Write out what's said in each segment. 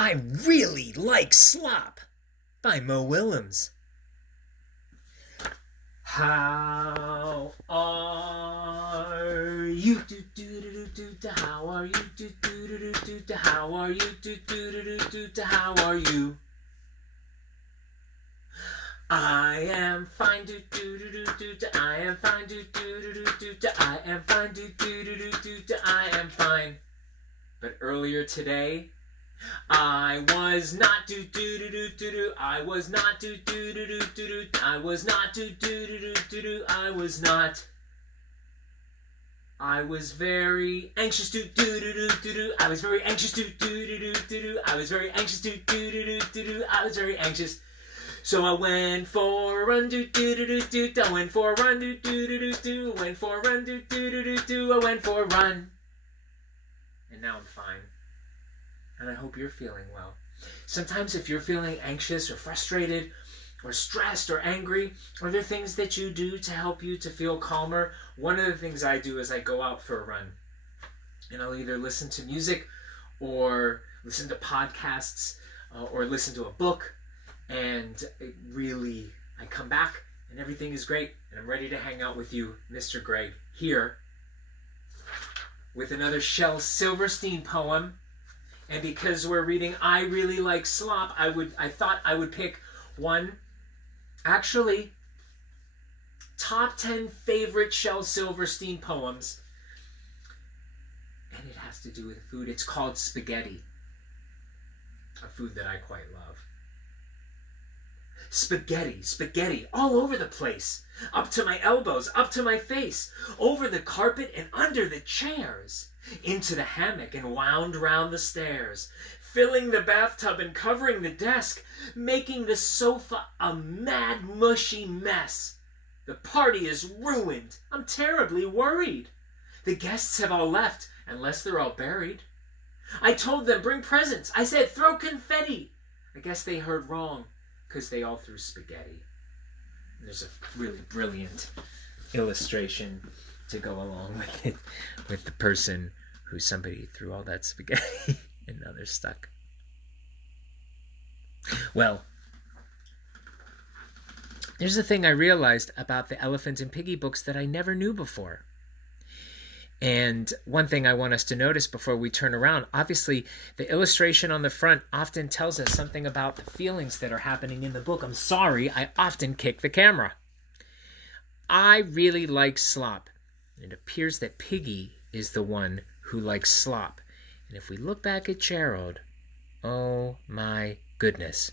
I Really Like Slop by Willems. How are you? How are you? How are you? How are you? I am fine. I am fine. I am fine. I am fine. But earlier today, I was not I was not I was not I was not. I was very anxious I was very anxious I was very anxious I was very anxious. So I went for a run I went for a run went for a run I went for a run. And now I'm fine. And I hope you're feeling well. Sometimes if you're feeling anxious or frustrated or stressed or angry, are there things that you do to help you to feel calmer? One of the things I do is I go out for a run. And I'll either listen to music or listen to podcasts or listen to a book. And I come back and everything is great. And I'm ready to hang out with you, Mr. Greg, here with another Shel Silverstein poem. And because we're reading I Really Like Slop, I thought I would pick one, actually, top 10 favorite Shel Silverstein poems. And it has to do with food. It's called Spaghetti, a food that I quite love. Spaghetti, all over the place. Up to my elbows, up to my face, over the carpet and under the chairs, into the hammock and wound round the stairs, filling the bathtub and covering the desk, making the sofa a mad, mushy mess. The party is ruined. I'm terribly worried. The guests have all left, unless they're all buried. I told them, bring presents. I said, throw confetti. I guess they heard wrong, because they all threw spaghetti. And there's a really brilliant illustration to go along with it, with the person who somebody threw all that spaghetti and now they're stuck. Well, there's a thing I realized about the Elephant and Piggy books that I never knew before. And one thing I want us to notice before we turn around, obviously the illustration on the front often tells us something about the feelings that are happening in the book. I'm sorry, I often kick the camera. I really like slop. It appears that Piggy is the one who likes slop. And if we look back at Gerald, oh my goodness.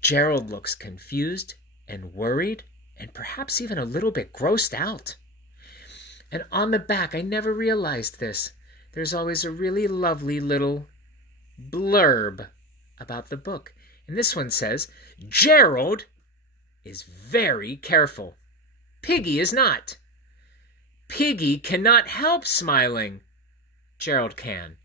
Gerald looks confused and worried and perhaps even a little bit grossed out. And on the back, I never realized this, there's always a really lovely little blurb about the book. And this one says, Gerald is very careful. Piggy is not. Piggy cannot help smiling. Gerald can.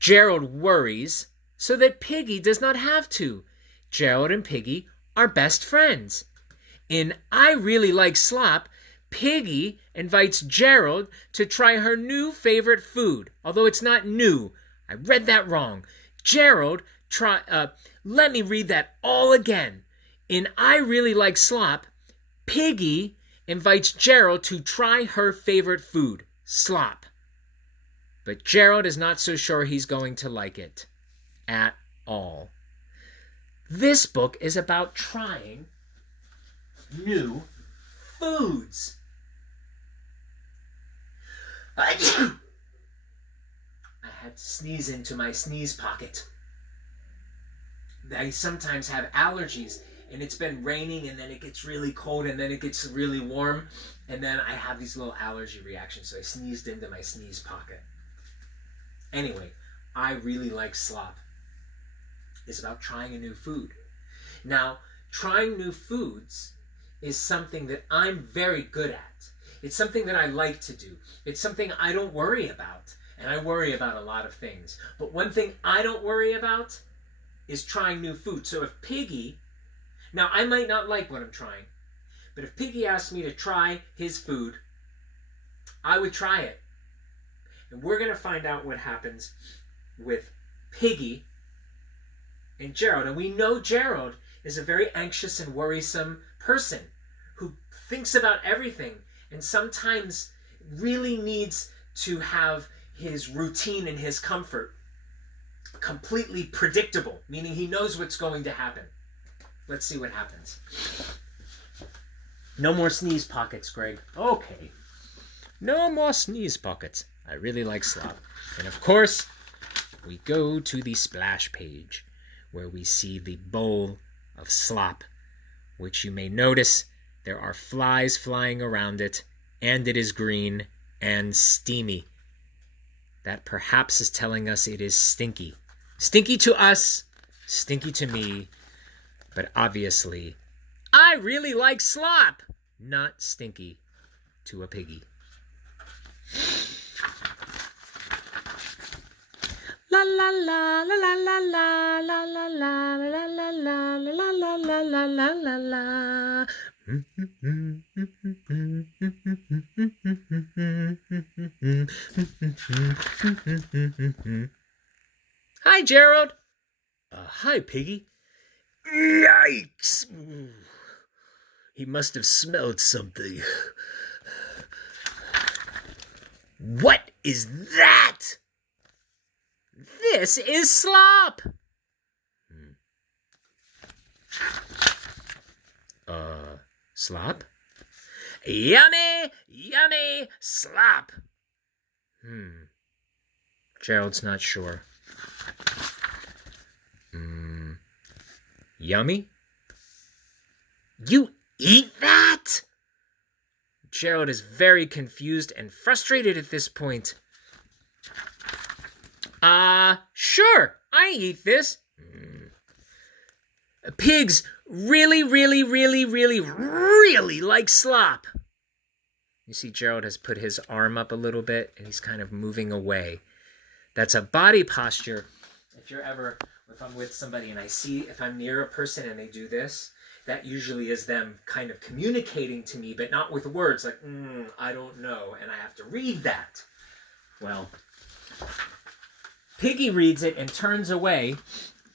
Gerald worries so that Piggy does not have to. Gerald and Piggy are best friends. In I Really Like Slop, Piggy invites Gerald to try her new favorite food. Although it's not new. I read that wrong. Let me read that all again. In I Really Like Slop, Piggy invites Gerald to try her favorite food, slop. But Gerald is not so sure he's going to like it at all. This book is about trying new foods. I had to sneeze into my sneeze pocket. I sometimes have allergies, and it's been raining, and then it gets really cold, and then it gets really warm, and then I have these little allergy reactions, so I sneezed into my sneeze pocket. Anyway, I Really Like Slop. It's about trying a new food. Now, trying new foods is something that I'm very good at. It's something that I like to do. It's something I don't worry about. And I worry about a lot of things. But one thing I don't worry about is trying new food. So if Piggy, now I might not like what I'm trying, but if Piggy asked me to try his food, I would try it. And we're going to find out what happens with Piggy in Gerald. And we know Gerald is a very anxious and worrisome person who thinks about everything and sometimes really needs to have his routine and his comfort completely predictable, meaning he knows what's going to happen. Let's see what happens. No more sneeze pockets, Greg. Okay. No more sneeze pockets. I really like Slop. And of course, we go to the splash page where we see the bowl of Slop, which you may notice there are flies flying around it, and it is green and steamy. That perhaps is telling us it is stinky. Stinky to us, stinky to me, but obviously, I really like Slop, not stinky to a piggy. La la la la la la la la la la la la la la la la la la la la. Hi, Gerald. Hi, Piggy. Yikes! He must have smelled something. What is that? This is Slop. Slop? Yummy, yummy Slop. Gerald's not sure. Yummy? You eat that? Gerald is very confused and frustrated at this point. Sure, I eat this. Pigs really like Slop. You see, Gerald has put his arm up a little bit, and he's kind of moving away. That's a body posture. If I'm with somebody and I see if I'm near a person and they do this, that usually is them kind of communicating to me, but not with words, like, I don't know, and I have to read that. Well, Piggy reads it and turns away,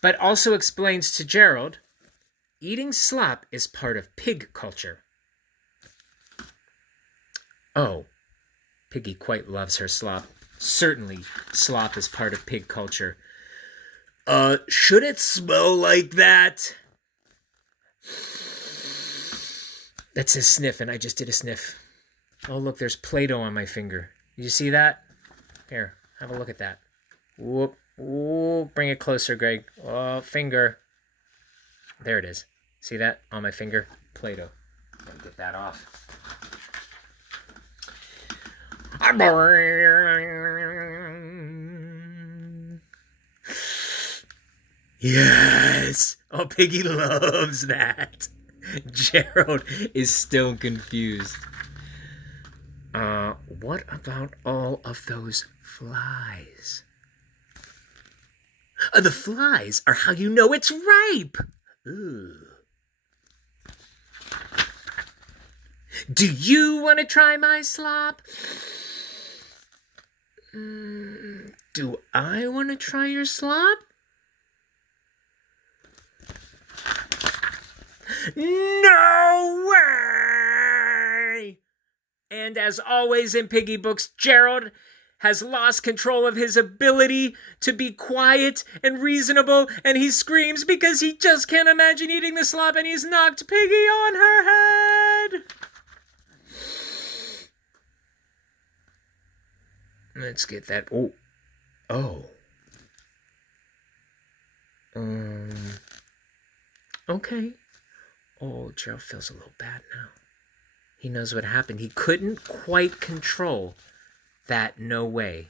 but also explains to Gerald, eating Slop is part of pig culture. Oh, Piggy quite loves her Slop. Certainly, Slop is part of pig culture. Should it smell like that? That's a sniff, and I just did a sniff. Oh, look, there's Play-Doh on my finger. Did you see that? Here, have a look at that. Whoop. Ooh, bring it closer, Greg. Oh, finger. There it is. See that on my finger? Play-Doh. Gotta get that off. Yes! Oh, Piggy loves that. Gerald is still confused. What about all of those flies? The flies are how you know it's ripe. Ooh. Do you want to try my Slop? Do I want to try your Slop? No way! And as always in Piggy books, Gerald has lost control of his ability to be quiet and reasonable, and he screams because he just can't imagine eating the Slop, and he's knocked Piggy on her head. Let's get that. Oh. Okay. Oh, Gerald feels a little bad now. He knows what happened. He couldn't quite control that no way.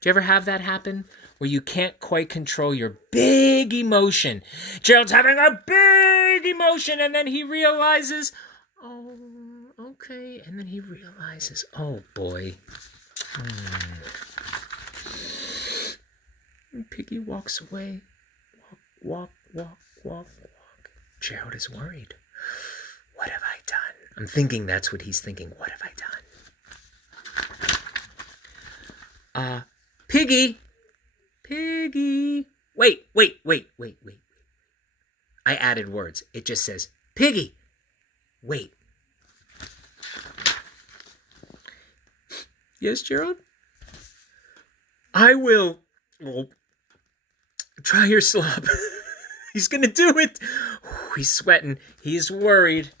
Do you ever have that happen? Where you can't quite control your big emotion. Gerald's having a big emotion, and then he realizes, oh, okay. And then he realizes, oh, boy. And Piggy walks away. Walk. Gerald is worried. What have I done? I'm thinking that's what he's thinking. What have I done? Piggy. Wait. I added words. It just says, Piggy, wait. Yes, Gerald? I will. Well, try your slop. He's gonna do it. He's sweating. He's worried.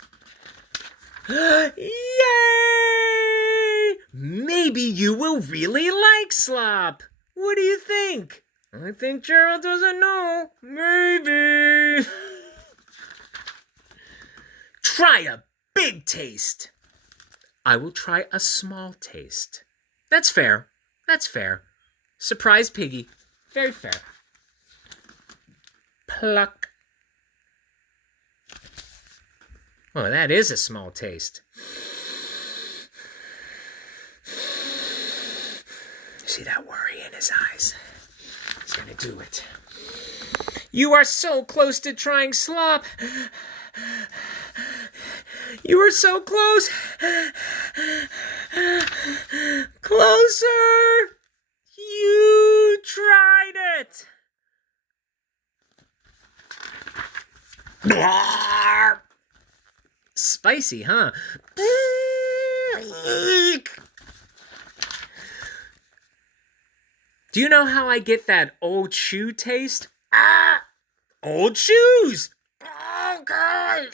Yay! Maybe you will really like slop. What do you think? I think Gerald doesn't know. Maybe. Try a big taste. I will try a small taste. That's fair. That's fair. Surprise Piggy. Very fair. Pluck. Oh, that is a small taste. See that worry in his eyes? He's gonna do it. You are so close to trying slop. You are so close. Closer. You tried it. Spicy, huh? Do you know how I get that old shoe taste? Ah! Old shoes! Oh, God!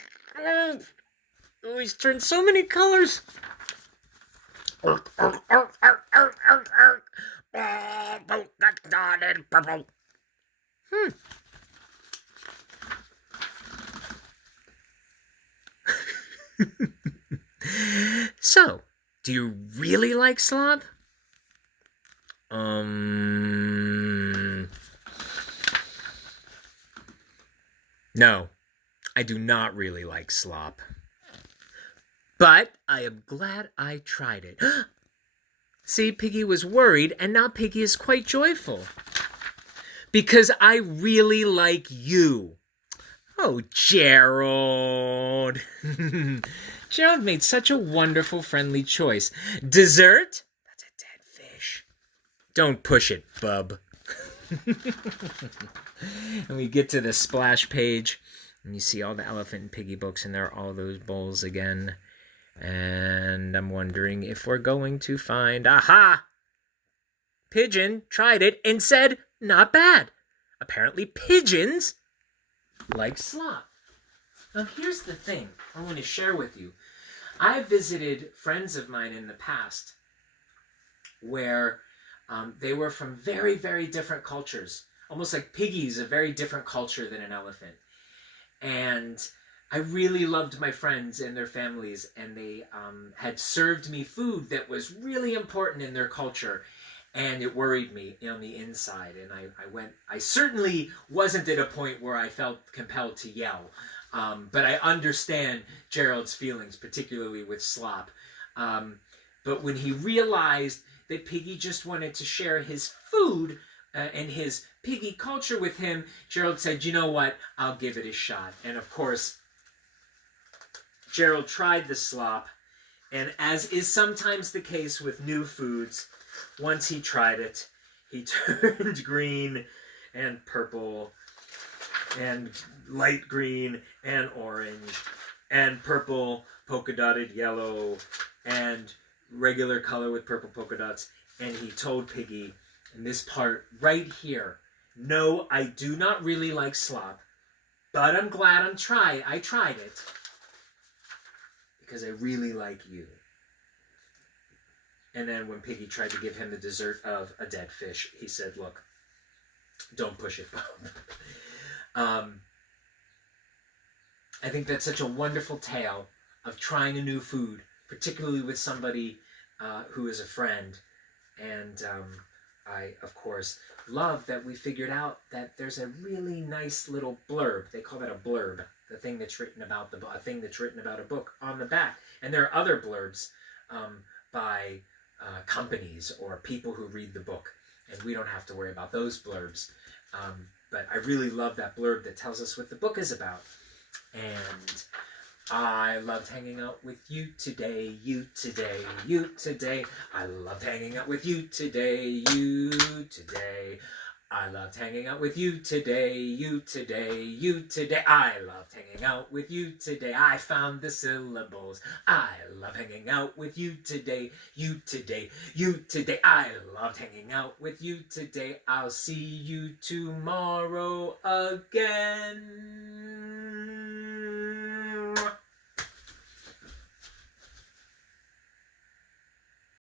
Oh, he's turned so many colors. So, do you really like slop? No, I do not really like slop. But I am glad I tried it. See, Piggy was worried, and now Piggy is quite joyful. Because I really like you. Oh, Gerald. Gerald made such a wonderful, friendly choice. Dessert? That's a dead fish. Don't push it, bub. And we get to the splash page, and you see all the Elephant and Piggy books, and there are all those bowls again. And I'm wondering if we're going to find... Aha! Pigeon tried it and said, not bad. Apparently pigeons like slop. Now here's the thing I want to share with you. I've visited friends of mine in the past where they were from very, very different cultures. Almost like Piggy's a very different culture than an elephant. And I really loved my friends and their families, and they had served me food that was really important in their culture, and it worried me on the inside. And I certainly wasn't at a point where I felt compelled to yell, but I understand Gerald's feelings, particularly with slop. But when he realized that Piggy just wanted to share his food and his Piggy culture with him, Gerald said, you know what, I'll give it a shot. And of course, Gerald tried the slop, and as is sometimes the case with new foods, once he tried it, he turned green and purple and light green and orange and purple polka dotted yellow and regular color with purple polka dots. And he told Piggy in this part right here, no, I do not really like slop, but I'm glad I tried it because I really like you. And then when Piggy tried to give him the dessert of a dead fish, he said, look, don't push it, Bob. I think that's such a wonderful tale of trying a new food, particularly with somebody who is a friend. And I, of course, love that we figured out that there's a really nice little blurb. They call that a blurb, the thing that's written about a thing that's written about a book on the back. And there are other blurbs by companies or people who read the book, and we don't have to worry about those blurbs. But I really love that blurb that tells us what the book is about. And I loved hanging out with you today, you today, you today. I loved hanging out with you today, you today. I loved hanging out with you today, you today, you today. I loved hanging out with you today. I found the syllables. I love hanging out with you today, you today, you today. I loved hanging out with you today. I'll see you tomorrow again.